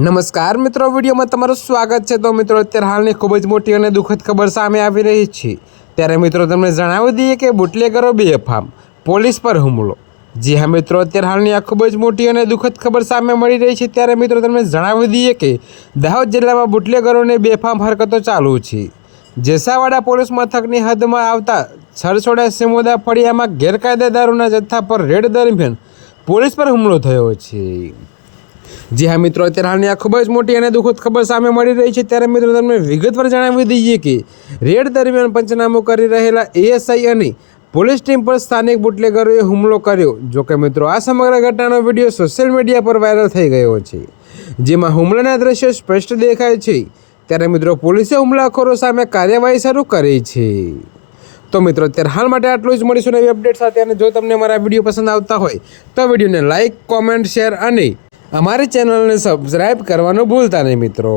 નમસ્કાર મિત્રો, વિડીયોમાં તમારું સ્વાગત છે। તો મિત્રો, અત્યારે હાલની ખૂબ જ મોટી અને દુઃખદ ખબર સામે આવી રહી છે। ત્યારે મિત્રો તમને જણાવી દઈએ કે બુટલેગરો બેફામ, પોલીસ પર હુમલો। જી હા મિત્રો, અત્યારે હાલની આ ખૂબ જ મોટી અને દુઃખદ ખબર સામે મળી રહી છે। ત્યારે મિત્રો તમને જણાવી દઈએ કે દાહોદ જિલ્લામાં બુટલેગરોની બેફામ હરકતો ચાલુ છે। જેસાવાડા પોલીસ મથકની હદમાં આવતા છરછોડા સિમોદા ફળિયામાં ગેરકાયદે દારૂના જથ્થા પર રેડ દરમિયાન પોલીસ પર હુમલો થયો છે। જી હા મિત્રો, અત્યારે હાલની આ ખૂબ જ મોટી અને દુઃખદ ખબર સામે મળી રહી છે। ત્યારે મિત્રો તમને વિગતવાર જણાવી દઈએ કે રેડ દરમિયાન પંચનામું કરી રહેલા એએસઆઈ અને પોલીસ ટીમ પર સ્થાનિક બુટલેગરોએ હુમલો કર્યો। જોકે મિત્રો, આ સમગ્ર ઘટનાનો વિડીયો સોશિયલ મીડિયા પર વાયરલ થઈ ગયો છે, જેમાં હુમલાના દ્રશ્યો સ્પષ્ટ દેખાય છે। ત્યારે મિત્રો પોલીસે હુમલાખોરો સામે કાર્યવાહી શરૂ કરી છે। તો મિત્રો, અત્યારે હાલ માટે આટલું જ। મળીશું નવી અપડેટ સાથે। અને જો તમને મારા વિડીયો પસંદ આવતા હોય તો વિડીયોને લાઇક, કોમેન્ટ, શેર અને અમારી ચેનલને સબસ્ક્રાઈબ કરવાનું ભૂલતા નહીં મિત્રો।